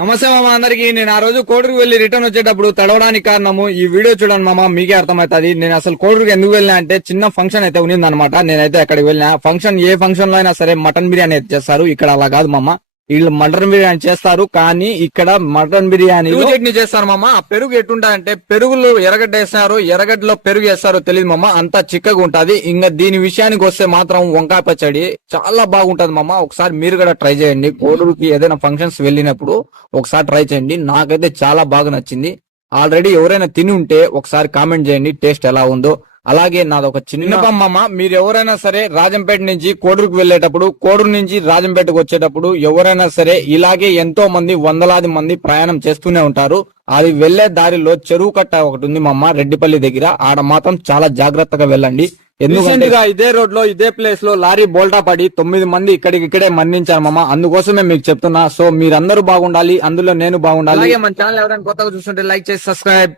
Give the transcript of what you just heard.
నమస్తే మామ అందరికి. నేను ఆ రోజు కోడూరుకు వెళ్ళి రిటర్న్ వచ్చేటప్పుడు తడవడానికి కారణము ఈ వీడియో చూడండి మామ మీకే అర్థమవుతుంది. నేను అసలు కోడూరుకి ఎందుకు వెళ్ళినా అంటే చిన్న ఫంక్షన్ అయితే ఉన్నింది అనమాట నేనైతే అక్కడికి వెళ్ళినా ఫంక్షన్ ఏ ఫంక్షన్లో అయినా సరే మటన్ బిర్యానీ అయితే చేస్తారు. ఇక్కడ అలా కాదు మామ. వీళ్ళు మటన్ బిర్యానీ చేస్తారు కానీ ఇక్కడ మటన్ బిర్యానీ చట్నీ చేస్తారు మామ. ఆ పెరుగు ఎట్టుంటదంటే పెరుగులు ఎరగడ్డ వేస్తారు ఎరగడ్డలో పెరుగు వేస్తారు తెలియదు మామ. అంతా చిక్కగా ఉంటది. ఇంకా దీని విషయానికి వస్తే మాత్రం వంకాయ పచ్చడి చాలా బాగుంటది మామ. ఒకసారి మీరు కూడా ట్రై చేయండి. కోడూరుకి ఏదైనా ఫంక్షన్స్ వెళ్ళినప్పుడు ఒకసారి ట్రై చేయండి. నాకైతే చాలా బాగా నచ్చింది. ఆల్రెడీ ఎవరైనా తిని ఉంటే ఒకసారి కామెంట్ చేయండి. టేస్ట్ ఎలా ఉందో. అలాగే నాది ఒక చిన్న మామ మీరు ఎవరైనా సరే రాజంపేట నుంచి కోడూరుకు వెళ్ళేటప్పుడు కోడూరు నుంచి రాజంపేటకు వచ్చేటప్పుడు ఎవరైనా సరే ఇలాగే ఎంతో మంది వందలాది మంది ప్రయాణం చేస్తూనే ఉంటారు. అది వెళ్ళే దారిలో చెరువు కట్ట ఒకటి ఉంది మామ రెడ్డిపల్లి దగ్గర. ఆడ మాత్రం చాలా జాగ్రత్తగా వెళ్ళండి. ఎందుకంటే ఇదే రోడ్లో ఇదే ప్లేస్లో లారీ బోల్టా పడి తొమ్మిది మంది ఇక్కడికి ఇక్కడే మరణించారు మామ అందుకోసమే మీకు చెప్తున్నా. సో మీరందరూ బాగుండాలి అందులో నేను బాగుండాలి. మన ఛానల్ ఎవరైనా కొత్తగా చూస్తుంటే లైక్ చేసి సబ్స్క్రైబ్